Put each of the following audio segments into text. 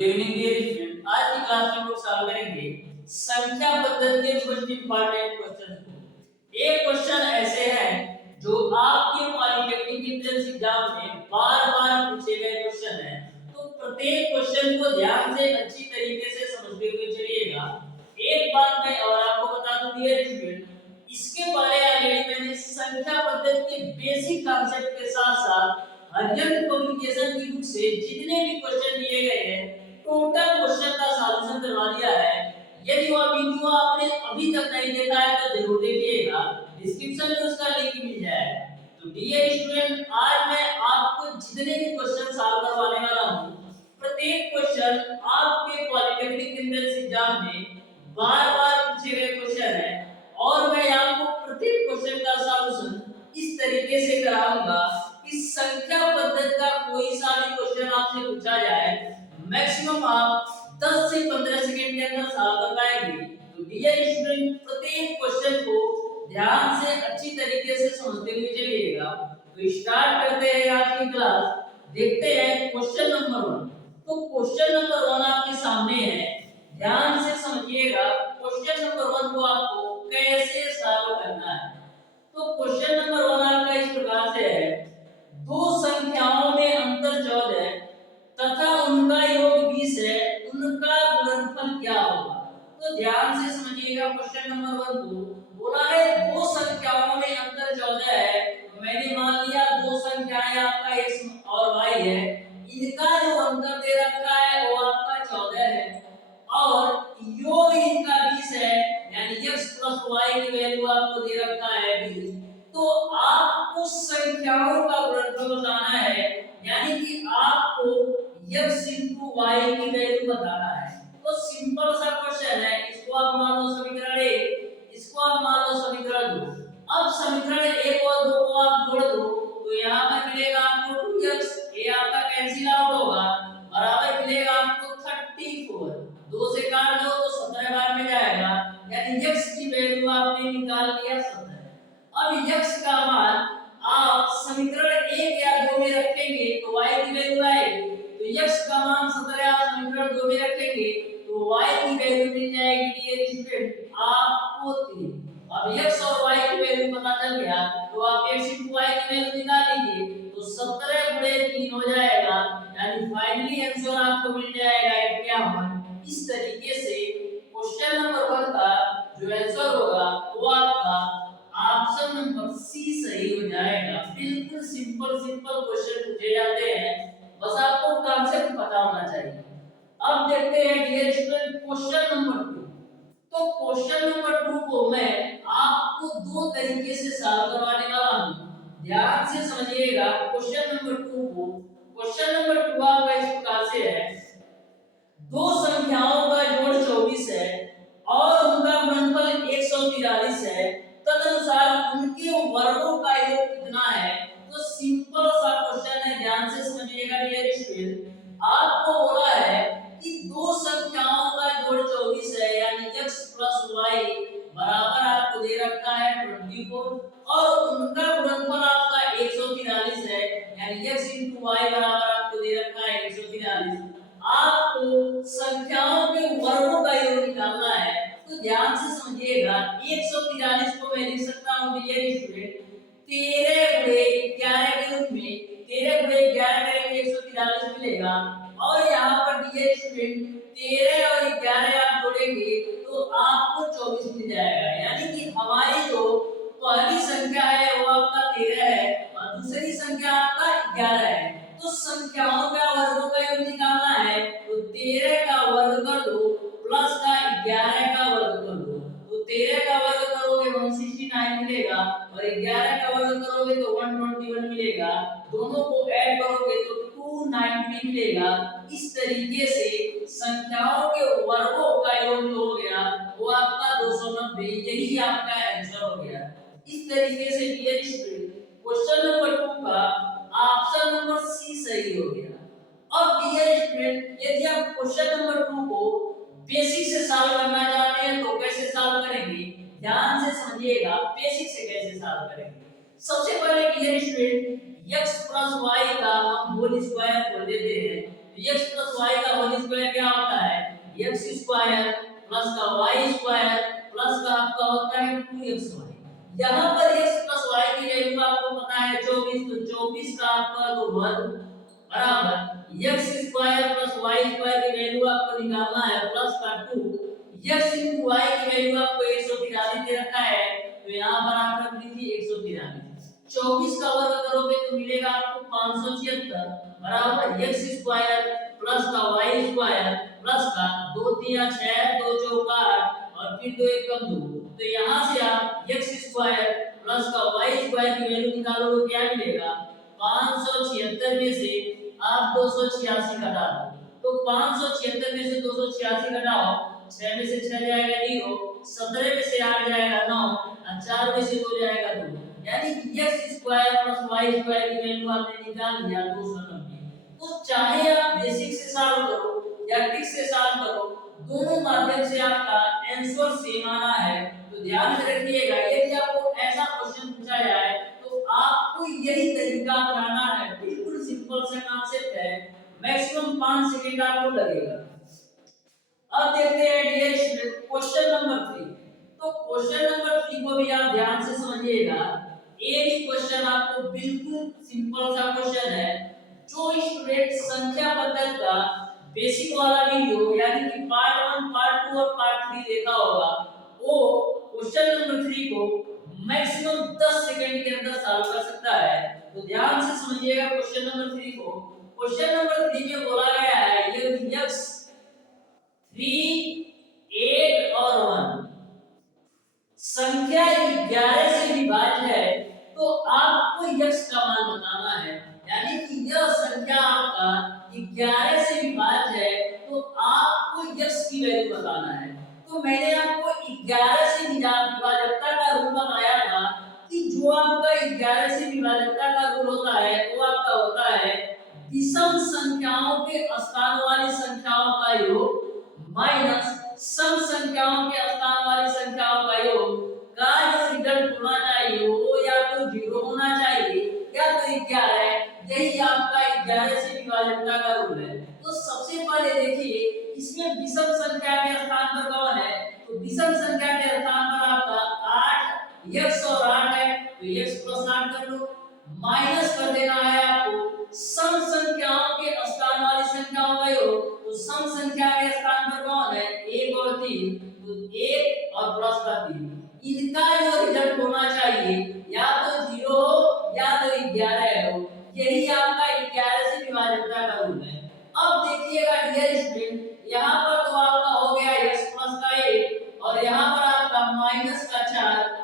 Good evening dear student. आज की class में हम लोग सॉल्व करेंगे संख्या पद्धति के कुछ इंपॉर्टेंट क्वेश्चन को। एक क्वेश्चन ऐसे हैं जो आपके पॉलिटेक्निक एंट्रेंस एग्जाम में बार-बार पूछे गए क्वेश्चन हैं। तो प्रत्येक क्वेश्चन को ध्यान से अच्छी तरीके से समझते हुए चलिएगा। एक बात मैं और आपको बता दूं डियर स्टूडेंट, इसके पहले ऑलरेडी मैंने संख्या पद्धति के बेसिक कॉन्सेप्ट के साथ-साथ हरियन पब्लिकेशन की बुक से जितने भी क्वेश्चन दिए गए हैं टोटल क्वेश्चन का सॉल्यूशन करवा दिया है। यदि वह वीडियो आपने अभी तक नहीं देखा है तो जरूर देखिएगा, डिस्क्रिप्शन में उसका लिंक मिल जाएगा। तो डियर स्टूडेंट, आज मैं आपको जितने भी क्वेश्चन सॉल्व करवाने वाला हूं, प्रत्येक क्वेश्चन आपके पॉलिटेक्निक एंट्रेंस एग्जाम में बार-बार पूछे गए क्वेश्चन है और मैं आपको प्रत्येक क्वेश्चन का सॉल्यूशन इस तरीके से कराऊंगा कि संख्या पद्धति का कोई सा भी क्वेश्चन आपसे पूछा जाए मैक्सिमम आप 10 से 15 सेकंड के अंदर सॉल्व कर पाएंगे। तो डियर स्टूडेंट, प्रत्येक क्वेश्चन को ध्यान से अच्छी तरीके से समझते हुए चलिएगा। तो स्टार्ट करते हैं आज की क्लास। देखते हैं क्वेश्चन नंबर 1। तो क्वेश्चन नंबर 1 आपके सामने है, ध्यान से समझिएगा। क्वेश्चन नंबर 1 को आपको कैसे सॉल्व करना है। तो क्वेश्चन नंबर 1 आपका इस प्रकार से है, दो संख्याओं में अंतर 14 तथा उनका योग 20 है, उनका गुणनफल क्या होगा। तो ध्यान से समझिएगा क्वेश्चन नंबर 1 को। बोला है दो संख्याओं में अंतर 14 है, तो मैंने मान लिया दो संख्याएं आपका x और y है, इनका जो अंतर दे रखा है वो आपका 14 है और योग इनका 20 है, यानी x प्लस y की वैल्यू आपको दे रखा है 20। तो आपको संख्याओं का गुणनफल बताना है, यानी कि आपको x into y की वैल्यू बताना है। तो सिंपल सा क्वेश्चन है, इसको आप मान लो समीकरण 1, इसको आप मान लो समीकरण 2। अब समीकरण 1 और 2 को आप जोड़ दो तो यहां पर मिलेगा आपको 2x, ये आपका कैंसिल आउट होगा, बराबर मिलेगा आपको 34। 2 से काट दो तो 17 बार में जाएगा, यानी x की वैल्यू आपने निकाल लिया 17। अब x का मान आप समीकरण 1 या 2 में रखेंगे तो y की वैल्यू आएगी। तो x का मान 17 आप समीकरण 2 में रखेंगे तो y की वैल्यू मिल जाएगी डियर स्टूडेंट आपको 3। अब x और y की वैल्यू पता चल गया तो आप x y की वैल्यू निकालेंगे तो 17 गुणे 3 हो जाएगा, यानी फाइनली आंसर आपको मिल जाएगा 51। इस तरीके से क्वेश्चन नंबर 1 का जो आंसर होगा वो आपका ऑप्शन नंबर सी सही हो जाएगा। बिल्कुल सिंपल क्वेश्चन पूछे जाते हैं, बस आपको कॉन्सेप्ट पता होना चाहिए। अब देखते हैं डियर स्टूडेंट क्वेश्चन नंबर 2। तो क्वेश्चन नंबर 2 को मैं आपको दो तरीके से सॉल्व करवाने वाला हूं, ध्यान से समझिएगा क्वेश्चन नंबर 2 को। क्वेश्चन नंबर 2 आपका इस प्रकार से है, दो संख्याओं का जोड़ 24 है और उनका गुणनफल 143 है, तदनुसार उनके वर्गों का योग कितना है। तो सिंपल सा क्वेश्चन है, ध्यान से समझिएगा डियर स्टूडेंट। आपको बोला है कि दो संख्याओं का जोड़ 24 है, यानी x प्लस y बराबर आपको दे रखा है 24 और उनका गुणनफल आपका 143 है, यानी x into y बराबर आपको दे रखा है 143। आपको संख्याओं के वर्गों का योग निकालना है। तो ध्यान से समझिएगा, 143 को मैं लिख सकता हूं डियर स्टूडेंट 13 गुणे 11 के रूप में। 13 गुणे 11 करेंगे 143 मिलेगा और यहां पर डियर स्टूडेंट 13 और 11 आप जोड़ेंगे तो आपको 24 मिल जाएगा, यानी कि हमारी जो पहली संख्या है वो आपका 13 है और दूसरी संख्या आपका 11 है। तो संख्याओं का वर्गों का योग निकालना है, तो 13 का वर्ग कर दो प्लस का 11 का वर्ग कर दो। तो 13 का वर्ग करोगे 169 मिलेगा और 11 का वर्ग करोगे तो 121 मिलेगा। दोनों को ऐड करोगे तो 290 मिलेगा। इस तरीके से संख्याओं के वर्गों का योग जो हो गया वो आपका 290, यही आपका आंसर हो गया। इस तरीके से डियर स्टूडेंट क्वेश्चन नंबर 2 का ऑप्शन नंबर सी सही हो गया। अब डियर स्टूडेंट, यदि आप क्वेश्चन नंबर 2 को बेसिक से सॉल्व करना चाहते हैं तो कैसे सॉल्व करेंगे, ध्यान से समझिएगा बेसिक से कैसे सॉल्व करेंगे। सबसे पहले dear student x plus y का हम होल स्क्वायर कर देते हैं, x प्लस y का होल स्क्वायर क्या होता है, x स्क्वायर प्लस का y स्क्वायर प्लस का आपका होता है 2xy। यहाँ पर x प्लस y की वैल्यू आपको पता है 24, तो 24 का आपका तो वर्ग बराबर x square plus y square की वैल्यू आपको निकालना है प्लस का 2, x into y की वैल्यू आपको 143 दे रखा है, तो यहाँ पर आप रख दीजिए 143। 24 का वर्ग करोगे तो मिलेगा आपको 576 बराबर x स्क्वायर प्लस का y स्क्वायर प्लस का 2 3 6 2 4 8 और फिर 2 1 2। तो यहाँ से आप x स्क्वायर प्लस का y स्क्वायर की वैल्यू निकालोगे तो क्या मिलेगा, 576 में से आप 286 घटा दो, तो 576 में से 286 घटाओ, 6 में से 6 जाएगा 0, 17 में से 8 जाएगा 9 और 4 में से 2 जाएगा 2, यानी कि x square plus y square की वैल्यू आपने निकाल लिया 290। तो चाहे आप बेसिक से सॉल्व करो या ट्रिक से सॉल्व करो, दोनों माध्यम से आपका आंसर सेम आना है। तो ध्यान में रखिएगा, यदि आपको ऐसा क्वेश्चन पूछा जाए तो आपको यही तरीका अपनाना है, बिल्कुल सिंपल सा कांसेप्ट है, मैक्सिमम 5 सेकंड आपको लगेगा। अब देखते हैं डियर स्टूडेंट क्वेश्चन नंबर 3। तो क्वेश्चन नंबर 3 को भी आप ध्यान से समझिएगा, ये भी क्वेश्चन आपको बिल्कुल सिंपल सा क्वेश्चन है। जो स्टूडेंट संख्या पद्धति का बेसिक वाला वीडियो यानी कि पार्ट 1 पार्ट 2 और पार्ट 3 देखा होगा, वो क्वेश्चन नंबर 3 को मैक्सिमम 10 सेकंड के अंदर सॉल्व कर सकता है। तो ध्यान से समझिएगा क्वेश्चन नंबर 3 को। क्वेश्चन नंबर 3 में बोला गया है यदि x 3 8 और 1 संख्या 11 से विभाज्य है तो आपको x का मान बताना है, यानी कि यह संख्या आपका 11 से विभाज्य है तो आपको x की वैल्यू बताना है। तो मैंने आपको 11 से विभाजकता का रूल बताया था कि जो आपका 11 से विभाजकता का रूल होता है वो आपका होता है विषम संख्याओं के स्थान वाली संख्याओं का योग माइनस सम संख्याओं के स्थान वाली संख्याओं का योग का जो रिजल्ट होना चाहिए वो या तो 0 होना चाहिए या तो 11। यही आपका 11 से विभाजकता का रूल है। तो सबसे पहले देखिए इसमें विषम संख्या के स्थान पर कौन है, तो विषम संख्या के स्थान पर आपका 8 x और 8 है, तो x प्लस 8 कर लो, माइनस कर देना है आपको सम संख्याओं के स्थान वाली संख्याओं का योग। तो सम संख्या के स्थान पर कौन है 1 और 3, तो 1 और प्लस का 3, इनका जो रिजल्ट होना चाहिए या तो 0 हो या तो 11 हो, यही आपका 11 से विभाजकता का रूल है। अब देखिएगा डियर स्टूडेंट यहाँ पर तो आपका हो गया x प्लस का 1 और यहाँ पर आपका माइनस का 4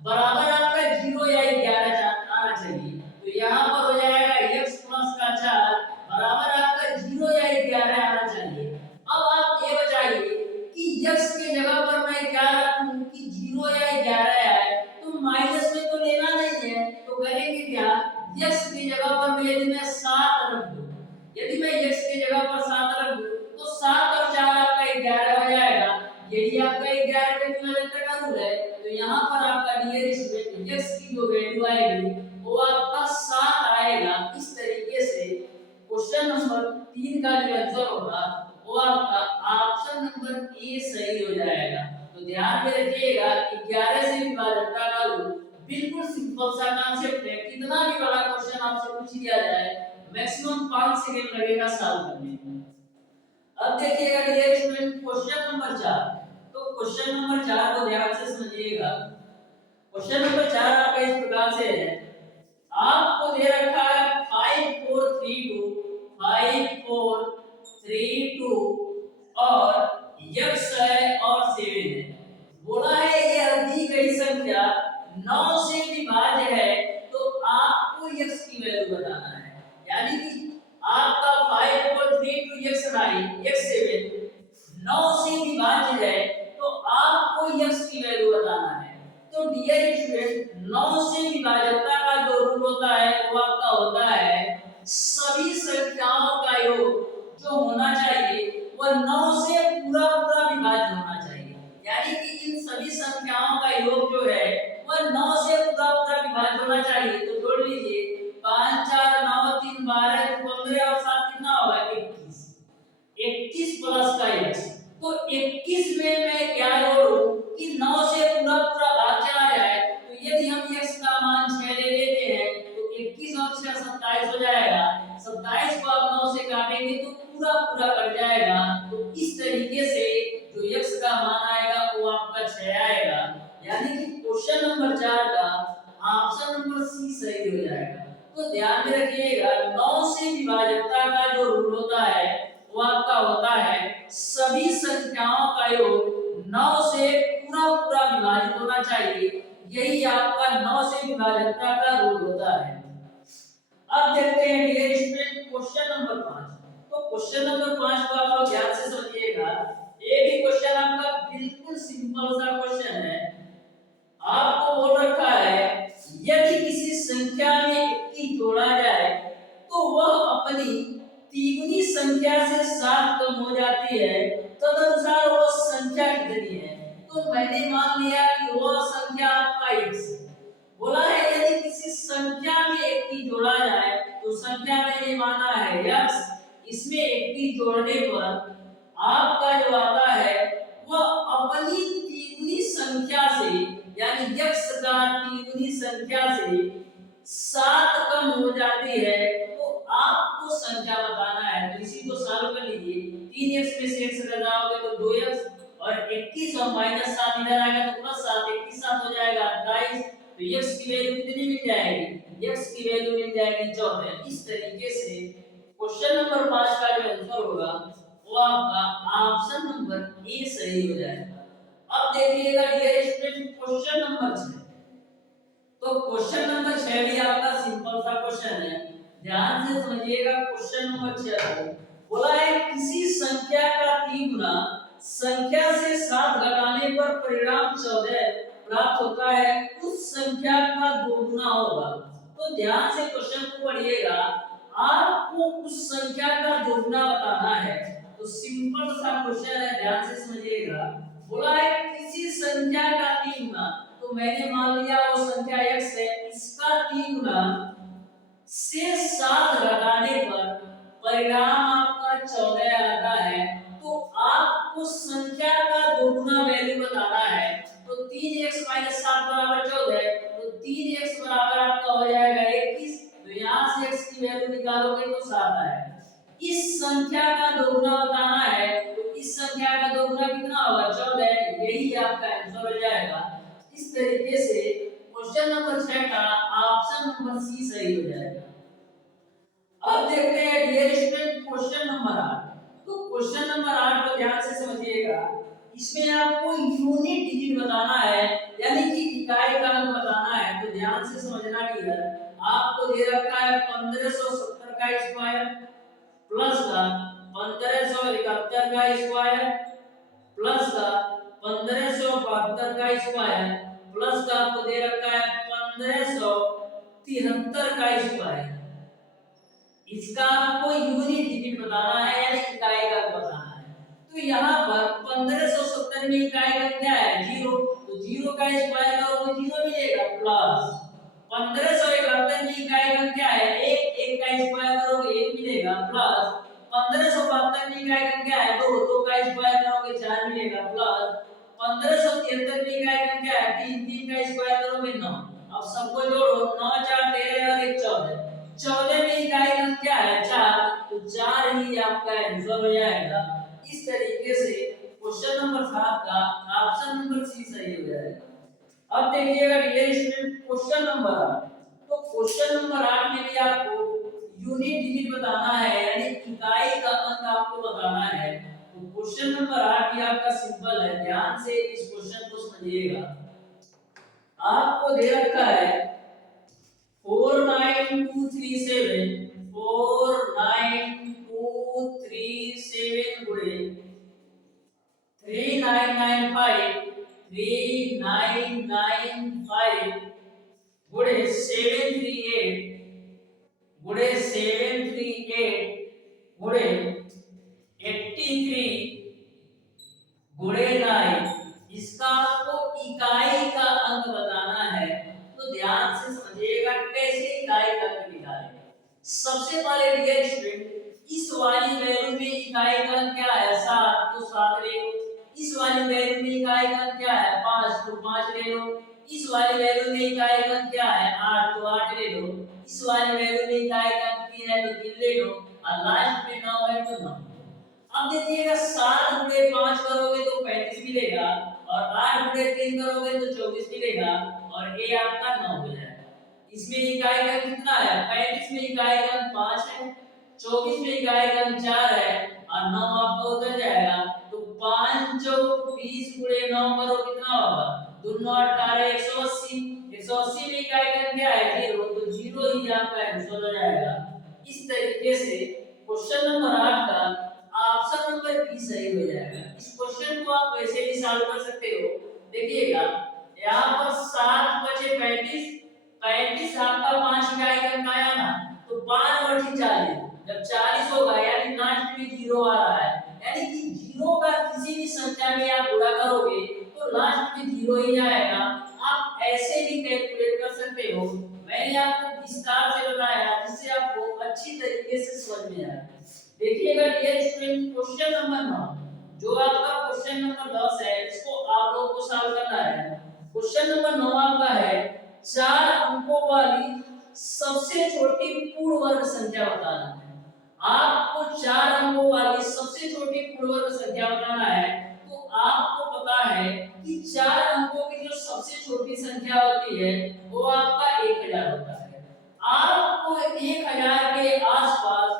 बराबर आपका 0 या 11 आना चाहिए, तो यहाँ पर हो जाएगा x प्लस का 4 बराबर आपका 0 या 11 आना चाहिए। अब आप ये बताइए कि x के जगह पर मैं क्या रखूं कि 0 या 11 आए, तो माइनस में तो लेना नहीं है, तो करेंगे क्या x की जगह पर मैं 7 रख दूं। यदि मैं x की जगह पर 7 रख दूं तो 7 और 4 आपका 11 हो जाएगा, यही आपका 11 के विभाजकता का रूल है। तो यहाँ पर आपका डियर स्टूडेंट x की जो वैल्यू आएगी वो आपका 7 आएगा। इस तरीके से क्वेश्चन नंबर 3 का जो आंसर होगा वो आपका ऑप्शन नंबर ए सही हो जाएगा। तो ध्यान में रखिएगा 11 से विभाजकता का रूल बिल्कुल सिंपल सा कांसेप्ट है, कितना भी बड़ा क्वेश्चन आपसे पूछ लिया जाए मैक्सिमम 5 सेकंड लगेगा सॉल्व करने में। अब देखिएगा डियर स्टूडेंट क्वेश्चन नंबर 4। तो क्वेश्चन नंबर 4 को ध्यान से समझिएगा। क्वेश्चन नंबर 4 आपका इस प्रकार से है, आपको दे रखा है 5 4 3 2 5 4 3 2 और x है और 7 है। बोला है ये दी गई संख्या 9 से विभाज्य है तो आपको x की वैल्यू बताना है, यानी कि आपका 5 4 3 2 x 9 x 7 9 से विभाज्य है तो आपको x की वैल्यू बताना है। तो डियर स्टूडेंट 9 से विभाजकता का जो रूल होता है वो आपका होता है सभी संख्याओं का योग जो होना चाहिए वह 9 से पूरा विभाज्य होना चाहिए, यानी कि इन सभी संख्याओं का योग जो है वह 9 से पूरा विभाज्य होना चाहिए। तो जोड़ लीजिए 5 4 9 3 12 15 और 7 कितना होगा 21। प्लस का x। तो 21 में मैं क्या जोड़ूं कि 9 से पूरा पूरा भाग चला जाए, तो यदि हम x का मान 6 ले लेते हैं तो 21 और 6 27 हो जाएगा। 27 को आप 9 से काटेंगे तो पूरा पूरा कट जाएगा। तो इस तरीके से जो x का मान आएगा वो आपका 6 आएगा। यानी कि क्वेश्चन नंबर 4 का ऑप्शन नंबर सी सही हो जाएगा। तो ध्यान में रखिएगा 9 से विभाज्यता का जो रूल होता है वो आपका होता है सभी संख्याओं का योग 9 से पूरा पूरा विभाजित होना चाहिए। यही आपका 9 से विभाज्यता का रूल होता है। अब देखते हैं डियर स्टूडेंट क्वेश्चन नंबर 5। तो क्वेश्चन नंबर 5 को आप लोग ध्यान से समझिएगा। ये भी क्वेश्चन आपका बिल्कुल सिंपल सा क्वेश्चन है। आपको बोल रखा है यदि किसी संख्या में 21 जोड़ा जाए तो वह अपनी तिगुनी संख्या से 7 कम हो जाती है, तदनुसार वह संख्या कितनी है। तो मैंने मान लिया कि वह संख्या आपका x है। बोला है यदि किसी संख्या में 21 जोड़ा जाए तो संख्या मैंने माना है x, इसमें 21 जोड़ने पर आपका जो आता है वह अपनी तिगुनी संख्या से यानी x का तिगुनी संख्या से 7 कम हो जाती है। तो आपको संख्या बताना है। तो इसी को सॉल्व कर लीजिए। 3x में से x घटाओगे तो 2x और 21 और -7 इधर आएगा तो +7, 21 7 हो जाएगा 28। तो x की वैल्यू कितनी मिल जाएगी? x की वैल्यू मिल जाएगी 14। इस तरीके से क्वेश्चन नंबर 5 का जो आंसर होगा वो आपका ऑप्शन नंबर ए सही हो जाएगा। अब देखिएगा डियर स्टूडेंट क्वेश्चन नंबर 6। तो क्वेश्चन नंबर 6 भी आपका सिंपल सा क्वेश्चन है। ध्यान से समझिएगा क्वेश्चन नंबर 6 को। बोला है किसी संख्या का 3 गुना संख्या से 7 घटाने पर परिणाम 14 प्राप्त होता है, उस संख्या का 2 गुना होगा। तो ध्यान से क्वेश्चन को पढ़िएगा। आपको उस संख्या का 2 गुना बताना है। तो सिंपल सा क्वेश्चन है, ध्यान से समझिएगा। बोला है किसी संख्या का 3 गुना, तो मैंने मान लिया वो संख्या x है, इसका 3 गुना से 7 घटाने पर परिणाम आपका 14 आता है। तो आपको संख्या का 2 गुना वैल्यू बताना है। तो 3x - 7 बराबर 14, तो 3x बराबर आपका हो जाएगा 21। तो यहाँ से x की वैल्यू निकालोगे तो 7 आएगा। इस संख्या का 2 गुना बताना है। तो इस संख्या का 2 गुना कितना होगा? 14। यही आपका आंसर हो जाएगा। इस तरीके से क्वेश्चन नंबर 6 का ऑप्शन नंबर सी सही हो जाएगा। अब देखते हैं डियर स्टूडेंट क्वेश्चन नंबर 8। तो क्वेश्चन नंबर 8 को ध्यान से समझिएगा। इसमें आपको यूनिट डिजिट बताना है, यानी कि इकाई का अंक बताना है। तो ध्यान से समझना डियर। आपको दे रखा है 1570 का स्क्वायर प्लस का 1571 का स्क्वायर प्लस का 1572 का स्क्वायर प्लस का आपको दे रखा है 1573 का स्क्वायर। इसका आपको यूनिट डिजिट बताना है, यानी इकाई का बताना है। तो यहाँ पर 1570 में इकाई का क्या है? 0। तो 0 का स्क्वायर करोगे 0 मिलेगा प्लस 1571 में इकाई का क्या है? 1। 1 का स्क्वायर करोगे 1 मिलेगा प्लस 1572 में इकाई का क्या है? 2। 2 का स्क्वायर करोगे 4 मिलेगा प्लस 1573 में इकाई का क्या है? 3। 3 का स्क्वायर करोगे 9। अब सबको जोड़ो 9 4 13 और 1 14। 14 में इकाई का क्या है? 4। तो 4 ही आपका आंसर हो जाएगा। इस तरीके से क्वेश्चन नंबर 7 का ऑप्शन नंबर सी सही हो जाएगा। अब देखिएगा डियर स्टूडेंट क्वेश्चन नंबर 8। तो क्वेश्चन नंबर 8 में भी आपको यूनिट डिजिट बताना है, यानी इकाई का अंक आपको बताना है। तो क्वेश्चन नंबर 8 भी आपका सिंपल है। ध्यान से इस क्वेश्चन को समझिएगा। आपको दे रखा है 49237 गुणे 3995 गुणे 738 गुणे 83 गुणे 9। इसका आपको इकाई का अंक बताना है। तो ध्यान से समझिएगा कैसे इकाई का अंक निकालेंगे। सबसे पहले डियर स्टूडेंट इस वाली वैल्यू में इकाई का अंक क्या है? 7। तो 7 ले लो। इस वाली वैल्यू में इकाई घन क्या है 5, तो 5 ले लो। इस वाली वैल्यू में इकाई घन क्या है 8, तो 8 ले लो। इस वाली वैल्यू में इकाई घन 3 है तो 3 ले लो, और लास्ट में 9 है तो 9। अब देखिएगा 7 गुणे 5 करोगे तो 35 मिलेगा, और 8 गुणे 3 करोगे तो 24 मिलेगा, और ये आपका 9 हो जाएगा। इसमें इकाई घन कितना है 35 में इकाई घन 5 है, 24 में इकाई घन 4 है, और 9 आपका उधर जाएगा। तो 5 चौक 20 गुणे 9 करो कितना होगा 2 9 18 180। 180 में इकाई घन क्या है 0, तो 0 ही आपका आंसर हो जाएगा। इस तरीके से क्वेश्चन नंबर 8 का ऑप्शन नंबर बी सही हो जाएगा। इस क्वेश्चन को आप वैसे भी सॉल्व कर सकते हो। देखिएगा यहाँ पर 7 बचे 35, 35 आपका 5 इकाई घन का आया ना, तो 5 बटे 40, जब 40 होगा यानी लास्ट में 0 आ रहा है, यानी कि 0 का किसी भी संख्या में आप गुणा करोगे तो लास्ट में 0 ही आएगा। आप ऐसे भी कैलकुलेट कर सकते हो, मैंने आपको विस्तार से बताया जिससे आपको अच्छी तरीके से समझ में आए। देखिएगा डियर स्टूडेंट क्वेश्चन नंबर 9 जो आपका क्वेश्चन नंबर 10 है, इसको आप लोगों को सॉल्व करना है। क्वेश्चन नंबर 9 आपका है 4 अंकों वाली सबसे छोटी पूर्ण वर्ग संख्या बताना है। आपको 4 अंकों वाली सबसे छोटी पूर्ण वर्ग संख्या बताना है। तो आपको पता है कि 4 अंकों की जो सबसे छोटी संख्या होती है वो आपका 1000 होता है। आपको 1000 के आसपास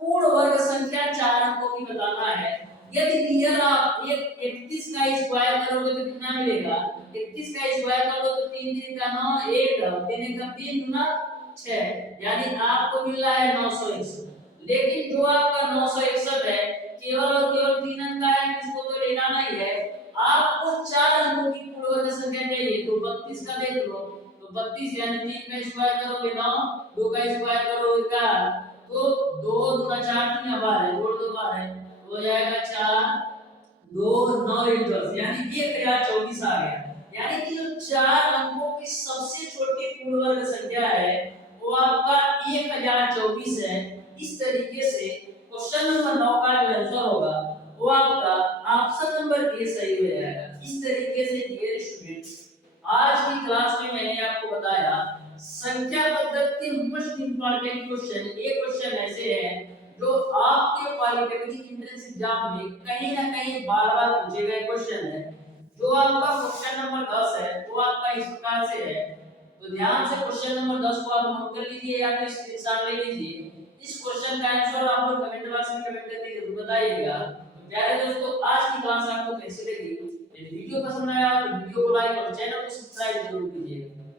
पूर्ण वर्ग संख्या 4 अंकों की बताना है। यदि क्लियर आप 31 का स्क्वायर करोगे तो कितना मिलेगा 31 का स्क्वायर करोगे तो 3 3 का 9 1 3 का 3 गुना 6, यानी आपको मिल रहा है 961। लेकिन जो आपका 961 है केवल और केवल 3 अंक का है, इसको तो लेना नहीं है। आपको 4 अंकों की पूर्ण वर्ग संख्या चाहिए, तो 32 का देख लो, तो 32 यानी 3 का स्क्वायर करोगे 9, 2 का स्क्वायर करोगे क्या, तो 2 गुना 4 3 12 जोड़ दो 12 हो जाएगा 4 2 9 10, यानी 1024 आ गया। यानी कि जो 4 अंकों की सबसे छोटी पूर्ण वर्ग संख्या है वो आपका 1024 है। इस तरीके से क्वेश्चन नंबर 9 का जो आंसर होगा वो आपका ऑप्शन नंबर ए सही हो जाएगा। इस तरीके से डियर स्टूडेंट्स आज की क्लास में मैंने आपको बताया संख्या पद्धति के मोस्ट इंपॉर्टेंट क्वेश्चन। ये क्वेश्चन ऐसे हैं जो आपके पॉलिटेक्निक एंट्रेंस एग्जाम में कहीं ना कहीं बार-बार पूछे गए क्वेश्चन है। जो आपका क्वेश्चन नंबर 10 है वो आपका इस प्रकार से है, तो ध्यान से क्वेश्चन नंबर 10 को आप नोट कर लीजिए या फिर स्क्रीनशॉट ले लीजिए। इस क्वेश्चन का आंसर आप लोग कमेंट बॉक्स में कमेंट करके जरूर बताइएगा। तो प्यारे दोस्तों आज की क्लास आपको कैसी लगी? यदि वीडियो पसंद आया तो वीडियो को लाइक और चैनल को सब्सक्राइब जरूर कीजिएगा।